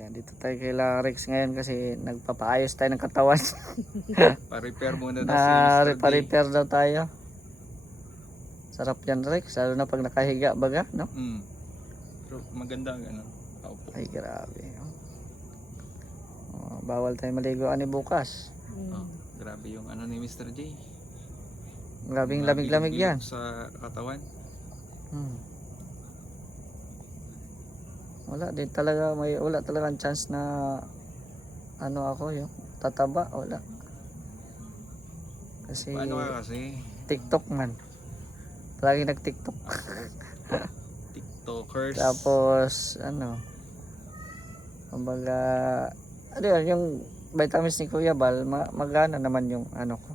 Yan, dito tayo kay Rex ngayon kasi nagpapaayos tayo ng katawan. Pa-repair muna daw si Mr. J. Repair daw tayo. Sarap yan, Rex. Lalo na pag nakahiga baga, no? Pero maganda ang ano. Opo. Ay, grabe. Bawal tayo maligo ani bukas. Grabe yung ano ni Mr. J. Grabing lamig-lamig yan. Sa katawan. Wala din talaga, wala talagang chance na ano ako yung tataba, wala. Kasi Paano ka kasi? TikTok man. Lagi nag-TikTok. TikTokers. Tapos ano, kumbaga ano yun, yung vitamins ni Kuya Bal, magana naman yung ano ko,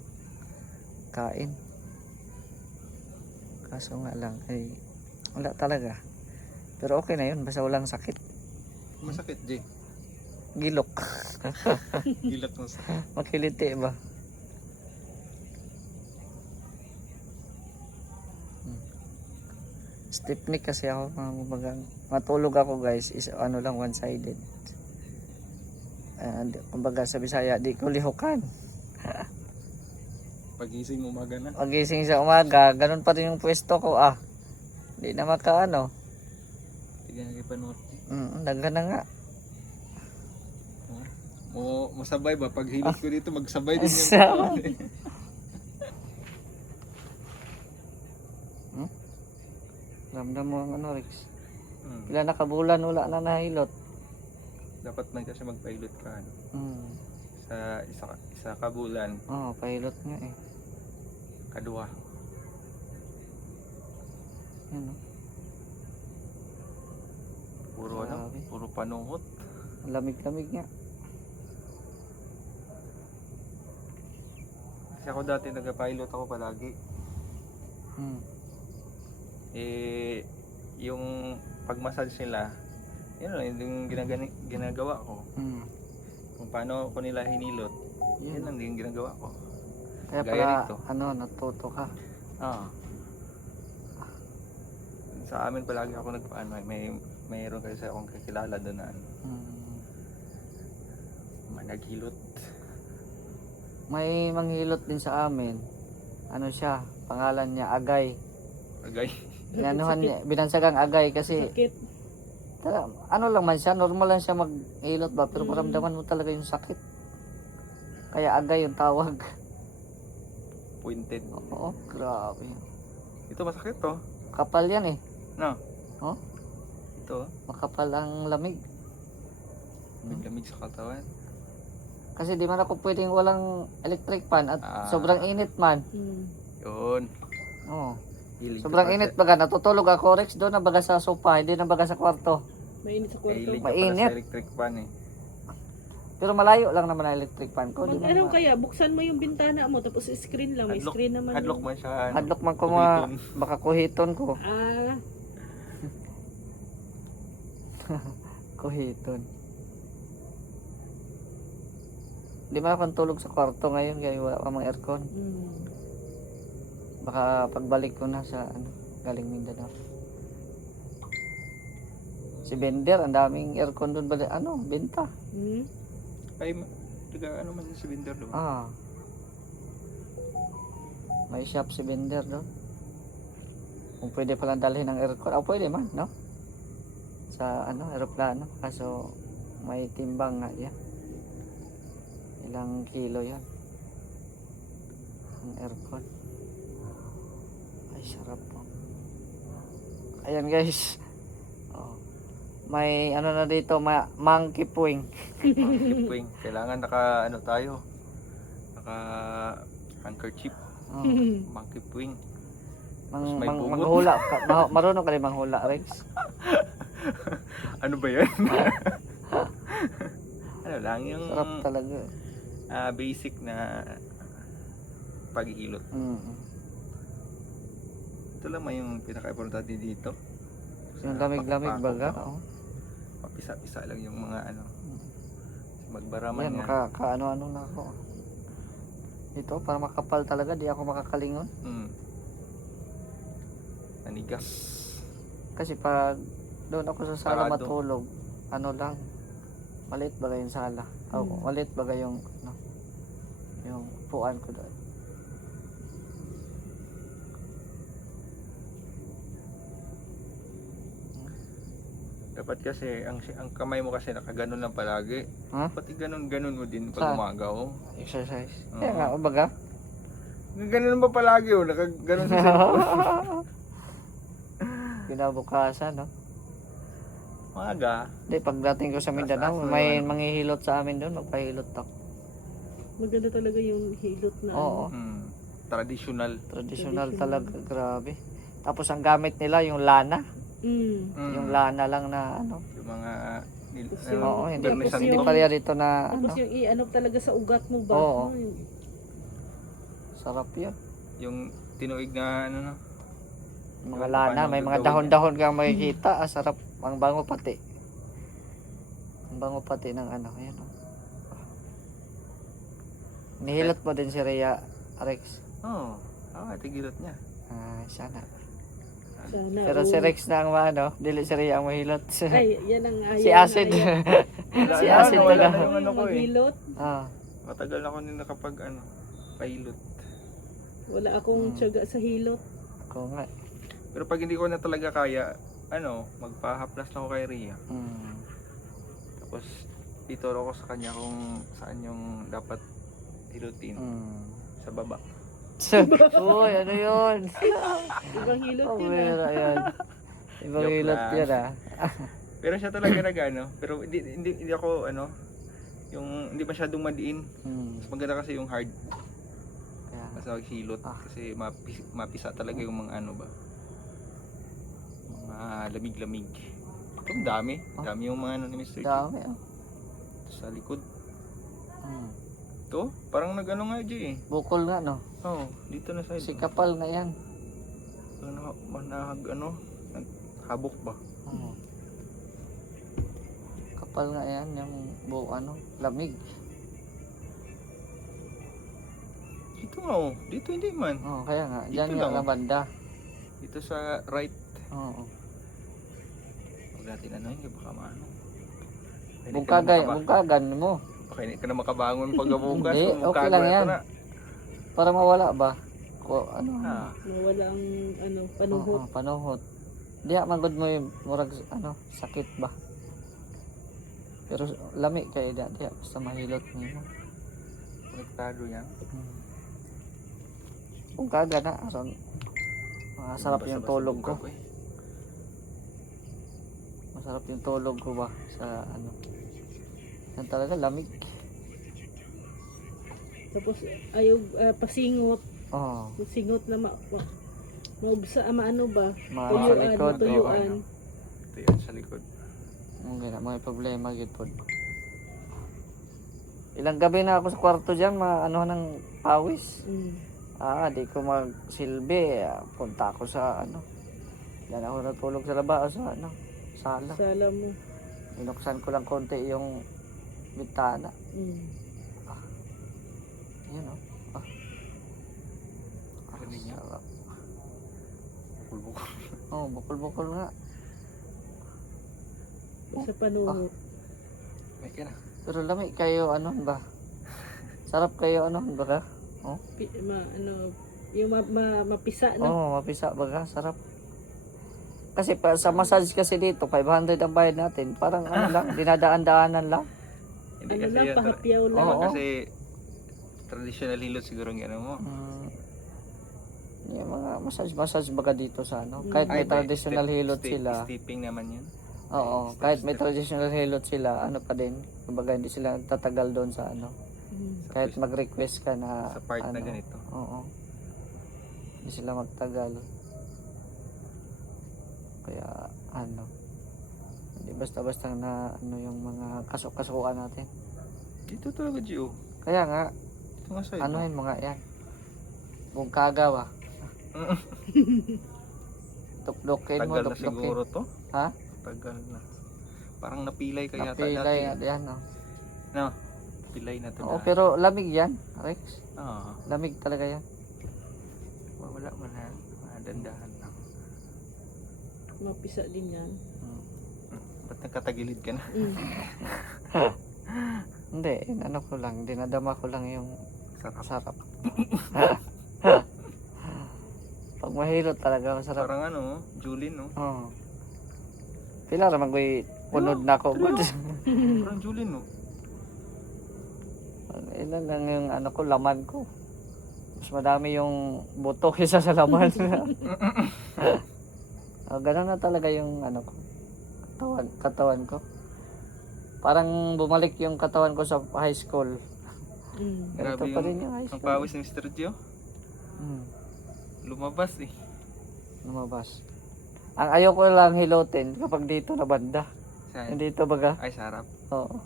kain. Kaso nga lang, ay wala talaga. Pero okay na yun, basta walang sakit. Masakit, J. Gilok. Gilak mo sa... Makiliti ba? Stiffneck kasi ako, matulog ako guys, is ano lang, one-sided. Kumbaga sa Bisaya, di ko lihukan. Pagising umaga na. Pagising sa umaga, ganun pa rin yung pwesto ko Di na makaano. Tignan kay Panot. Daga na nga. Masabay ba? Pag hilot ko dito, magsabay din yung... Ramdam mo ang ano, Rex. Kila nakabulan, wala na nahilot. Dapat man kasi magpahilot ka ano. Sa isa kabulan. Pahilot nga eh. Kadua. Yan Puro ano, grabe. puro panungot. Lamig-lamig nga. Kasi ako dati nagpa-pilot ako palagi. Yung pag-massage nila, yun lang yung ginagawa ko. Kung paano ko nila hinilot, yun lang yung ginagawa ko. Kaya Gaya pala, nito. natuto ka. Sa amin palagi ako nagpaano, mayroon kasi akong kakilala doon na naghilot. May manghilot din sa amin. Ano siya, pangalan niya Agay. Agay. Inanuhan niya, binansagang Agay kasi Sakit. ano lang man siya, normal lang siya maghilot ba, pero maramdaman mo talaga yung sakit. Kaya Agay yung tawag. Pointed. Oo, grabe. Ito masakit to. Kapal yan eh. No. Oh? Ito. Makapal ang lamig. Lamig sa katawan. Kasi di man ako pwedeng walang electric fan at sobrang init man. Yun. Oo. Hilig Sobrang init baga, natutulog ako, Rex, doon na baga sa sofa, hindi na baga sa kwarto. Mainit sa kwarto. Hilig ka Mainit. pala sa electric fan eh. Pero malayo lang naman ang electric fan ko. Ano kaya, buksan mo yung bintana mo, tapos screen lang, may screen naman. Hadlock man siya. Hadlock man ko baka kuhiton ko. Kuhiton. Di ba akong tulog sa kwarto ngayon kaya wala pa mga aircon. Baka pagbalik ko na sa galing Mindanao. Si Bender, ang daming aircon doon ba? Benta. Ay, ano man si Binder doon? May shop si Bender doon. Kung pwede palang dalhin ng aircon. Pwede man, no? Sa aeroplano. Kaso may timbang nga yan. Ilang kilo yan. Ang aircon. Ay, sarap po. Ayan guys. May na dito, monkey puwing. Monkey puwing. Kailangan naka tayo. Naka handkerchief. Monkey puwing. Manghula ka. Marunong ka rin manghula, Rex. Ano ba yan? Ano lang yung sarap talaga. Basic na paghihilot. Ito lang yung pinaka-importante dito. Yung lamig-lamig baga. Papisa-pisa lang yung mga magbaraman yan, nga. ano na ako. Ito, para makapal talaga, di ako makakalingon. Nanigas. Kasi pag doon ako sa sala Parado. matulog, ano lang, Maliit bagay yung sala. Maliit bagay yung, ano, yung puan ko doon. Dapat kasi, ang kamay mo kasi nakaganon lang palagi. Ha? Pati ganon mo din pag Saan? umagaw. Exercise. Oo. Kaya nga, ubaga. Ganon ba palagi nakaganon sa cellphone. Kinabukasan, no? Maaga. Hindi, pagdating ko sa Mindanao, Taas mo may yung ano. manghihilot sa amin doon, magpahilot ako. Maganda talaga yung hilot na Oo, Traditional. traditional talaga, grabe. Tapos ang gamit nila yung lana, yung lana lang na ano. Yung mga Tapos yung- Oo, hindi, Tapos hindi yung- pa rin dito na Tapos ano, yung i-ano talaga sa ugat mo ba? Oo. Ay, sarap yun. yung tinuig na ano no. Yung mga Yung lana, paano may mga gagawin dahon-dahon kang makikita, sarap, ang bango pati. Ang bango pati ng ano, ayan o. Nihilot mo din si Rhea, Rex. Oo. Tigilot niya. Sana. sana. Pero si Rex na ang ano, dili si Rhea ang mahilot. Ay, yan ang ayaw. Si Acid. Wala Si na, Acid wala talaga. na yung ano ko eh. Maghilot. Ah, Matagal ako nila kapag ano, pilot. Wala akong tiyaga sa hilot. ko nga. Pero pag hindi ko na talaga kaya, ano, magpa-haplas na ako kay Rhea. Tapos ituro ko sa kanya kung saan yung dapat hilutin sa baba. Uy, ano yun? Ibang hilot Oh, yun ah. meron yan. Ibang Joke hilot lang. yun ah. Pero siya talaga nag-ano, pero hindi ako ano, yung hindi masyadong madiin. Mas maganda kasi yung hard, Kaya, mas maghilot kasi mapisa talaga yung mga ano ba. Mga lamig-lamig. Ito dami yung mga ano ni Mr. G. dami ah. Sa likod. Ito, parang nag-ano nga G eh. Bukol nga no. Oh, dito na side. Si kapal nga yan. Habok ba? Kapal nga yan, yung ano, lamig. Dito nga oh, dito hindi man. Kaya nga, Dito dyan lang, nga oh. banda. Dito sa right. Oo. Huwag natin ano, hindi baka maano. Bungkagan mo. Baka hindi ka na makabangon pagkabukas. Hindi, okay lang yan. Para mawala ba? Ano? Mawala ang ano, panuhot. Oo, panuhot. Di magod mo yung murag ano, sakit ba? Pero lami kayo di basta mahilot niyo. Konektado yan. Kung kaga na, aron masarap yung tulog ko. Masarap yung tulog ko ba sa ano. Yan talaga lamig. Tapos ayaw pasingot. Oh, Singot na maubsa, maano ba? sa likod. Matuyuan. Ito yan sa likod. May problema gid pod. Ilang gabi na ako sa kwarto diyan, ano ng pawis. Di ko magsilbi. Punta ako sa ano. Diyan ako natulog sa labas sa ano, sala. Sala mo. Inuksan ko lang konti yung bintana. Yan oh. Rinig niya. Sarap. Bukol-bukol. Oh, bukol-bukol nga. Sa panuhot. May ka na. Pero lami kayo ano ba? Sarap kayo ano ba ka? Oh. Yung mapisa no? Oh, mapisa ba ka? Sarap. Kasi sa massage kasi dito, 500 ang bayad natin. Parang ano lang, dinadaan-daanan lang. Hindi Ano kasi lang, yan. pahapyaw lang. Oo. Kasi traditional hilot siguro yung ano mo. Yung mga massage baga dito sa ano. Kahit may Ay, traditional hilot sila. Steeping naman yun. Oo, kahit may traditional hilot sila, ano pa din. Kumbaga hindi sila tatagal doon sa ano. Kahit mag-request ka na Sa part ano, na ganito. Oo. Hindi sila magtagal. Kaya ano. Hindi basta-basta na ano yung mga kasok-kasukan natin. Dito talaga Gio. Kaya nga, Ito nga side. ano yun mga yan. Bungkaga ba? Tukdokin mo, Tagal na tukdokin. siguro to. Ha? Tagal na. Parang napilay ka yata Napilay dati. yan, no? No. Pilay na to Oo, na. pero lamig yan, Rex. Oo. Lamig talaga yan. Wala man na. Dandahan lang. Mapisa din yan. Ba't nagkatagilid ka na? Hindi, ano ko lang, dinadama ko lang yung Sarap. sarap. Pag mahilot talaga, masarap. Parang ano, Julin, no? Oo. Pila naman ko'y punod na ako. Parang Julin, no? Ilan lang yung ano ko, laman ko. Mas madami yung buto kaysa sa laman. Ganun na talaga yung ano ko, katawan ko. Parang bumalik yung katawan ko sa high school. Ganito Grabe pa rin yung yung high ang school. pawis ni Mr. Gio. Lumabas eh. Lumabas. Ang ayoko lang hilutin kapag dito na banda. Saan? Yung dito baga. Ay, sarap. Oo.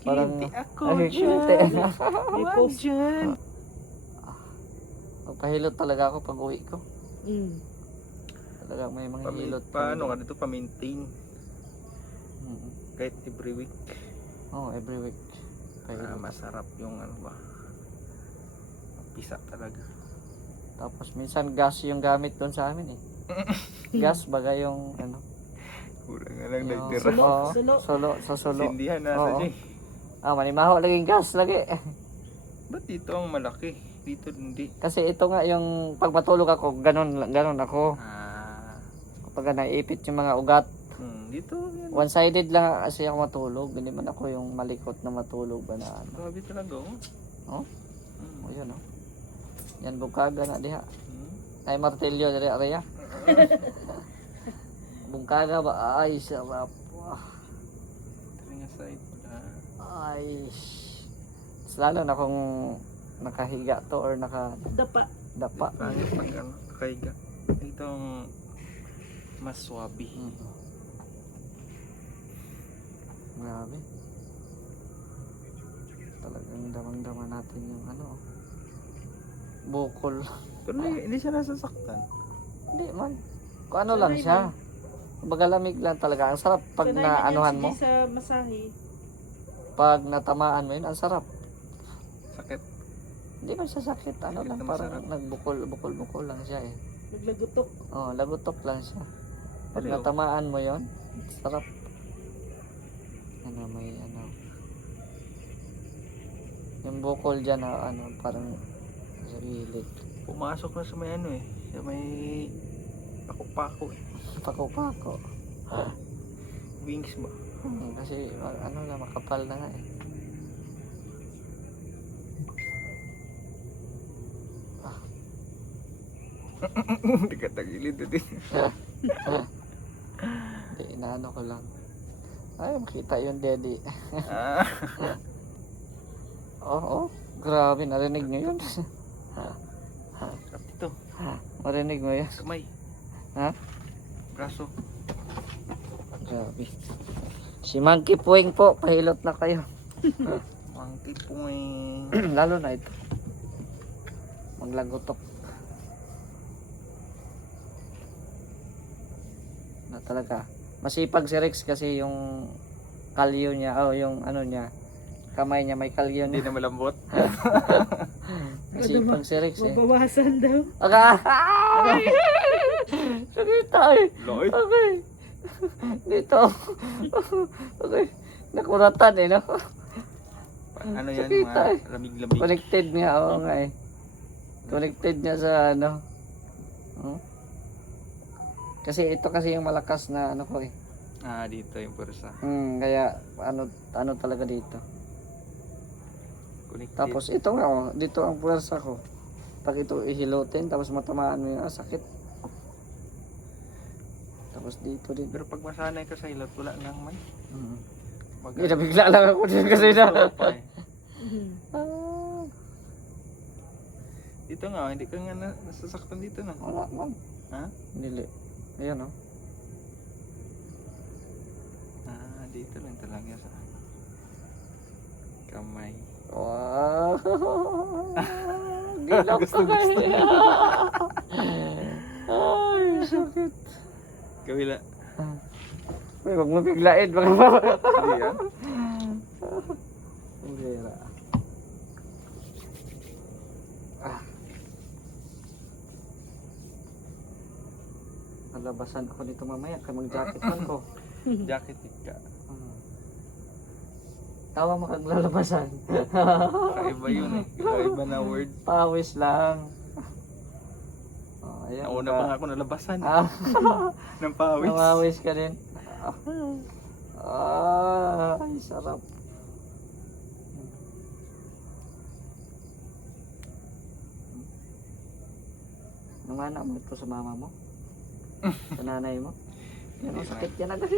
Parang Kinti ako ay, dyan. kinti. Huwag dyan. Magpahilot talaga ako pag uwi ko. Mm. Talaga may mga hilot. Paano ka dito pa-maintain? Mm. Kahit every week. Oh, every week. Pahilot. Masarap yung ano ba. Pisa talaga. Tapos minsan gas yung gamit doon sa amin eh. Gas baga yung ano. Kurang nga lang Yung nagtira. Oo, Sulo. Sulo, sa sulo. Sindihan nasa Oo. dyan. Manimaho laging gas lagi. Ba't dito ang malaki? Dito hindi. Kasi ito nga yung pag matulog ako, ganun ako. Kapag naiipit yung mga ugat, Dito yan. one-sided lang kasi ako matulog. Hindi man ako yung malikot na matulog ba na ano. Grabe talaga oh. Oh? Mm. O yun oh. Yan bukaga na diha. Mm. Ay martilyo diri area. Bungkaga ba? Ay, sarap. Ito nga side pala. Ay. Lalo na kung nakahiga to or nakadapa. Dapa. Pangit pag ano, kaiga. Ito ang mas swabe. Grabe. Talagang damang-dama natin yung ano. Bukol. Pero hindi siya nasasaktan. Hindi man. Kung ano lang siya. Kumbaga lamig lang talaga. Ang sarap pag Sanay na na yan anuhan si mo. G sa masahe. Pag natamaan mo yun, ang sarap. Sakit. Hindi man siya sakit. Ano Sakit lang, na parang masarap. nagbukol lang siya eh. Naglagutok. Oh, lagutok lang siya. Pag Pero, natamaan mo yon, sarap. Ano, may ano. Yung bukol dyan, ano, parang sa gilid. pumasok na sa may ano eh. Sa may pako-pako eh. Pako-pako. Wings ba? Kasi ano na, makapal na nga eh. Hindi ka tagilid din. Hindi, inaano ko lang. Ay, makita yung daddy. Ah. Oo, grabe, narinig nyo yun. Ito, Marinig mo yun. kamay. Ha? Braso. Grabe. Si Monkey Puwing po, pahilot na kayo. Monkey point. Lalo na ito. Maglagotok. Na talaga. Masipag si Rex kasi yung kalyo niya, yung ano niya, kamay niya may kalyo Hindi niya. na malambot. Masipag si Rex eh. Mabawasan daw. Ay! Sakit tayo. Lloyd. Okay. Dito. Okay. Nakuratan eh, no? Ano yan, Sakit, mga ay. lamig-lamig. Connected nga, oo nga eh. Connected niya sa ano. Oh. Kasi ito kasi yung malakas na ano ko eh. Dito yung pursa. Kaya ano talaga dito. Connected. Tapos ito nga oh, dito ang puwersa ko. Pag ito ihilutin tapos matamaan mo yun, sakit. Tapos dito din. Pero pag masanay ka sa hilot, wala nang man. Hindi, nabigla lang ako din kasi na. Dito nga, hindi ka nga nasasaktan dito na. Wala man. Ha? Dili. Ayan oh. Dito lang talaga sa kamay. Wow. Gilak ko kayo. Ay, sakit. Kawila. Uy, wag mo biglain. Baka ba? Hindi yan. Hindi. Malabasan ako dito mamaya. Kaya mag-jacket man ko. Jacket ka. Tawa makaglalabasan. Kakaiba yun eh. Kakaiba na word. Pawis lang. Oh, ayan. Nauna pa nga ako nalabasan. Ah, Ng pawis. namawis ka din. Ay, sarap. Nung anak mo ito sa mama mo? Sa nanay mo? Yan, ang sakit yan agad.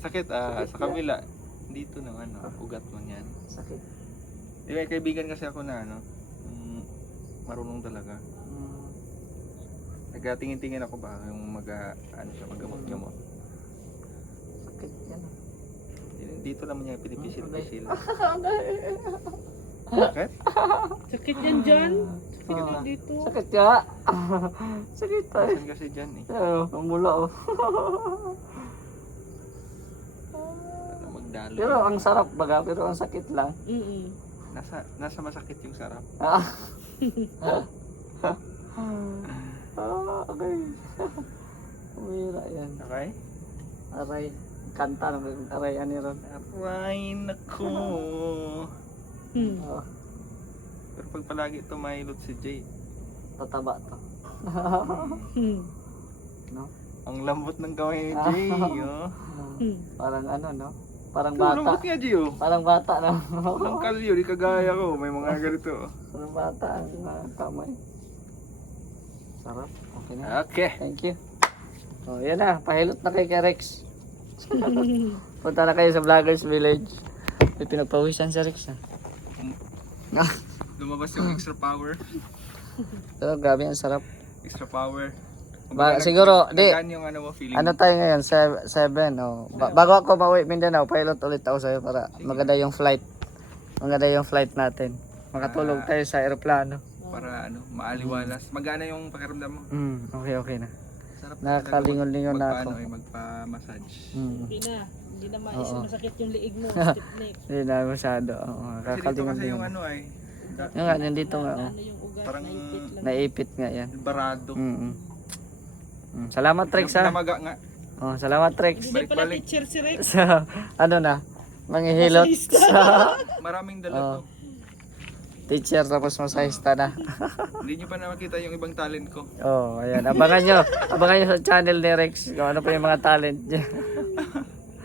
Sakit sa kabila. Dito ng ugat mo yan. Sakit. Di ba, may kaibigan kasi ako na marunong talaga. Mm. Nagtingin-tingin ako ba yung magamot-gamot. Sakit yan. Dito naman niya pinipisil-pisil. Ah. Sakit? Sakit yan dyan. Sakit Ah. yan dito. Sakit ya. Sakit tayo. Saan kasi dyan eh. Ang mula oh. Ano, magdalo. Pero ang sarap baga, pero ang sakit lang. Mm-mm. Nasa masakit yung sarap. Ah. Okay. Umira yan. Okay? Aray. Kanta ng aray ani ron. Aray, nako. Hmm. Oh, Pero pag palagi tumailot si Jay, tataba to. Hmm. No? ang lambot ng kamay ni Jay, oh. Hmm. Parang ano no? Parang Ito, lambot bata. nga Jay, oh. Parang bata no. Walang kalyo, di kagaya ko. May mga ganito, oh. Parang bata ang kamay. Sarap. Okay na. Okay. Thank you. Oh, yan na. Pahilot na kay Rex. Punta na kayo sa Vloggers Village. May pinagpawisan si Rex. Lumabas yung extra power. Pero grabe ang sarap. Extra power. Siguro, di. Nagaan yung mo, feeling. Ano tayo ngayon? 7. Oh. Bago ako mauwi Mindanao, pilot ulit ako sa'yo para maganda yung flight. Maganda yung flight natin. Makatulog tayo sa aeroplano. Para maaliwalas. Magana yung pakiramdam mo. Okay na. Sarap Nakakalingon-lingon na ako. Magpa-massage. Hindi na. Hindi na Oo. masakit yung liig mo. Stiff neck. Hindi na masyado. Oo, Kasi dito kasi yung nakakalingon-lingon. Yung nga, nandito nga. Oh. Ano yung ugat, Parang naipit lang. Naipit nga yan. barado. Salamat Rex ha. Namaga nga. Oh, salamat Rex. Hindi pala Balik-balik. teacher si Rex. Sa ano na? Manghihilot sa Maraming dala Oh. to. teacher tapos masahista na. Hindi nyo pa nakakita yung ibang talent ko. Oh, ayan. Abangan nyo sa channel ni Rex kung ano pa yung mga talent niya.